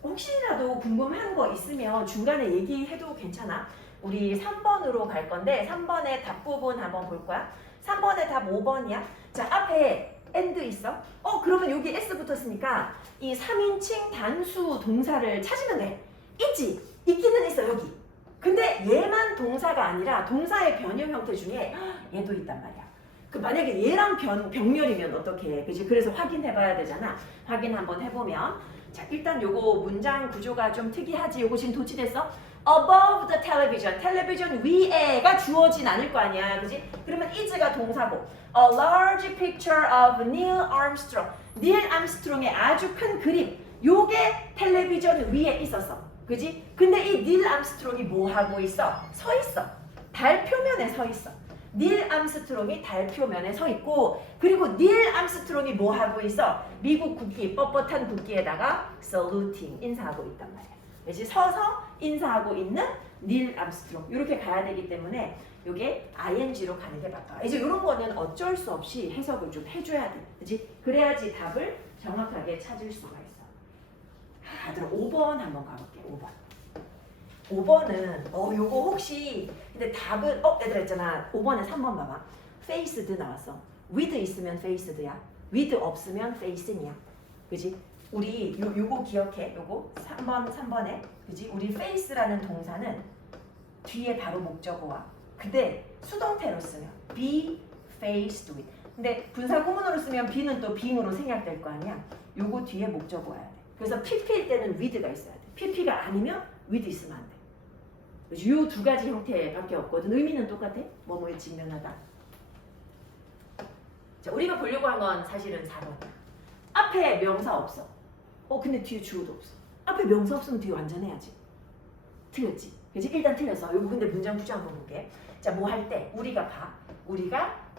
혹시라도 궁금한 거 있으면 중간에 얘기해도 괜찮아. 우리 3번으로 갈 건데 3번의 답 부분 한번 볼 거야. 3번의 답 5번이야. 자, 앞에 and 있어. 그러면 여기 s 붙었으니까 이 3인칭 단수 동사를 찾으면 돼. 있지? 있기는 있어 여기. 근데 얘만 동사가 아니라 동사의 변형 형태 중에 얘도 있단 말이야. 그 만약에 얘랑 병렬이면 어떻게 해? 그치? 그래서 확인해봐야 되잖아. 확인 한번 해보면 자, 일단 요거 문장 구조가 좀 특이하지. 요거 지금 도치됐어? above the television. 텔레비전 위에가 주어진 않을 거 아니야. 그지? 그러면 is가 동사고 a large picture of Neil Armstrong. 닐 암스트롱의 아주 큰 그림. 요게 텔레비전 위에 있었어. 그지? 근데 이 닐 암스트롱이 뭐 하고 있어? 서 있어. 달 표면에 서 있어. 닐 암스트롱이 달 표면에 서 있고 그리고 닐 암스트롱이 뭐 하고 있어? 미국 국기, 뻣뻣한 국기에다가 saluting, 인사하고 있단 말이야. 그래서 서서 인사하고 있는 닐 암스트롱 이렇게 가야 되기 때문에 이게 ing로 가는 게 맞다. 이제 이런 거는 어쩔 수 없이 해석을 좀 해줘야 돼. 그렇지? 그래야지 답을 정확하게 찾을 수가 있어. 다들 5번 한번 가볼게. 5번. 5번은 요거 혹시 근데 답은 얘들아 있잖아. 5번에 3번 봐봐. faced 나왔어. with 있으면 faced야. with 없으면 facing이야. 그지? 우리 요거 기억해. 요거 3번에 그지? 우리 face라는 동사는 뒤에 바로 목적어와 근데 수동태로 쓰면 be faced with. 근데 분사 구문으로 쓰면 be는 또 being으로 생략될 거 아니야. 요거 뒤에 목적어 와야 돼. 그래서 pp일 때는 with가 있어야 돼. pp가 아니면 with 있으면 안 돼. 요 두 가지 형태밖에 없거든. 의미는 똑같아. 뭐뭐에 직면하다. 자, 우리가 보려고 한 건 사실은 4번이야. 앞에 명사 없어. 근데 뒤에 주어도 없어. 앞에 명사 없으면 뒤에 완전해야지. 틀렸지? 그치? 일단 틀렸어. 요거 근데 문장 구조 한번 볼게. 자, 뭐 할 때? 우리가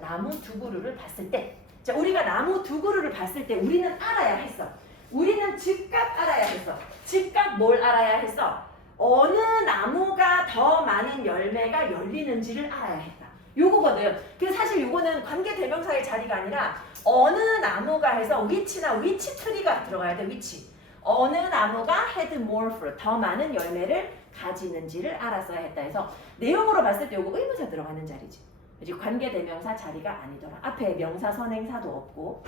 나무 두 그루를 봤을 때. 자, 우리가 나무 두 그루를 봤을 때 우리는 알아야 했어. 우리는 즉각 알아야 했어. 즉각 뭘 알아야 했어? 어느 나무가 더 많은 열매가 열리는지를 알아야 했다. 요거거든. 그래서 사실 요거는 관계대명사의 자리가 아니라 어느 나무가 해서 which나 which tree가 들어가야 돼. which. 어느 나무가 had more fruit. 더 많은 열매를 가지는지를 알았어야 했다 해서 내용으로 봤을 때 요거 의문사 들어가는 자리지. 그치? 관계대명사 자리가 아니더라. 앞에 명사 선행사도 없고.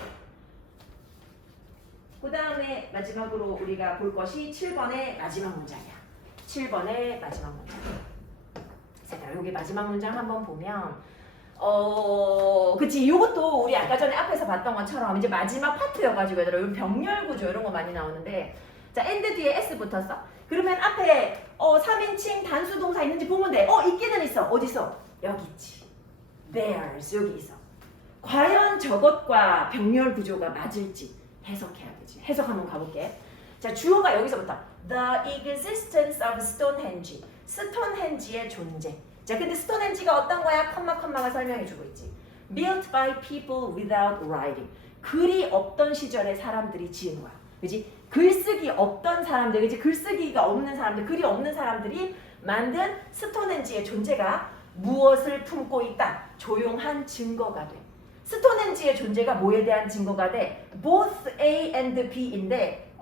그 다음에 마지막으로 우리가 볼 것이 7번의 마지막 문장이야. 7번의 마지막 문장. 자, 여기 마지막 문장 한번 보면 그치, 요것도 우리 아까 전에 앞에서 봤던 것처럼 이제 마지막 파트여가지고 얘들아 요 병렬 구조 이런 거 많이 나오는데 자, and 뒤에 s 붙었어. 그러면 앞에 3인칭 단수 동사 있는지 보면 돼. 있기는 있어. 어디 있어? 여기 있지. There's 여기 있어. 과연 저것과 병렬 구조가 맞을지 해석해야 되지. 해석 한번 가볼게. 자, 주어가 여기서부터 The existence of Stonehenge. 스톤헨지의 존재. 자, 근데 스톤헨지가 어떤 거야? 컴마가 설명해주고 있지. Built by people without writing. 글이 없던 시절에 사람들이 지은 거야. 그지? 글쓰기 없던 사람들, 그지? 글쓰기가 없는 사람들, 글이 없는 사람들이 만든 스톤헨지의 존재가 무엇을 품고 있다? 조용한 증거가 돼. 스톤헨지의 존재가 뭐에 대한 증거가 돼? Both A and B인데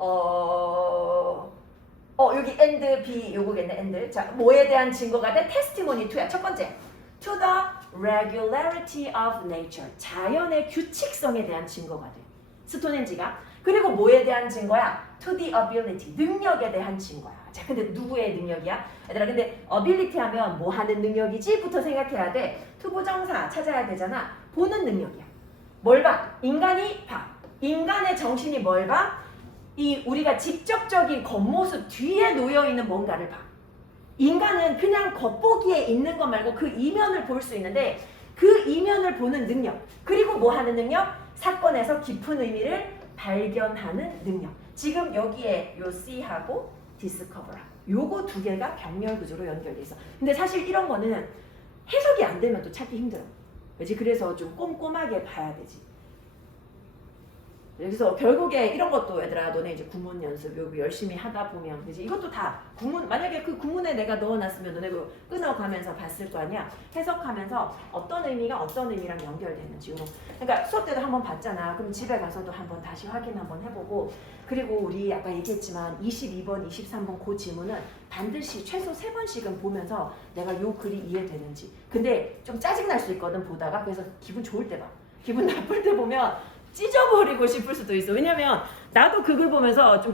여기 and B 요거겠네. and. 자, 뭐에 대한 증거가 돼? testimony to야. 첫 번째. To the regularity of nature. 자연의 규칙성에 대한 증거가 돼. 스톤헨지가. 그리고 뭐에 대한 증거야? To the ability. 능력에 대한 증거야. 자, 근데 누구의 능력이야? 얘들아, 근데 ability 하면 뭐 하는 능력이지? 부터 생각해야 돼. 투부정사 찾아야 되잖아. 보는 능력이야. 뭘 봐? 인간이 봐. 인간의 정신이 뭘 봐? 이 우리가 직접적인 겉모습 뒤에 놓여있는 뭔가를 봐. 인간은 그냥 겉보기에 있는 것 말고 그 이면을 볼 수 있는데 그 이면을 보는 능력. 그리고 뭐 하는 능력? 사건에서 깊은 의미를 발견하는 능력. 지금 여기에 요 C하고 discover하고 요거 두 개가 병렬 구조로 연결돼 있어. 근데 사실 이런 거는 해석이 안 되면 또 찾기 힘들어. 그렇지? 그래서 좀 꼼꼼하게 봐야 되지. 그래서 결국에 이런 것도 얘들아 너네 이제 구문 연습 여기 열심히 하다 보면 그지 이것도 다 구문 만약에 그 구문에 내가 넣어놨으면 너네 그 끊어가면서 봤을 거 아니야 해석하면서 어떤 의미가 어떤 의미랑 연결되는지 이런 그러니까 수업 때도 한번 봤잖아 그럼 집에 가서도 한번 다시 확인 한번 해보고 그리고 우리 아까 얘기했지만 22번 23번 그 지문은 반드시 최소 3번씩은 보면서 내가 요 글이 이해되는지 근데 좀 짜증날 수 있거든 보다가 그래서 기분 좋을 때 봐 기분 나쁠 때 보면 찢어버리고 싶을 수도 있어. 왜냐면 나도 그걸 보면서 좀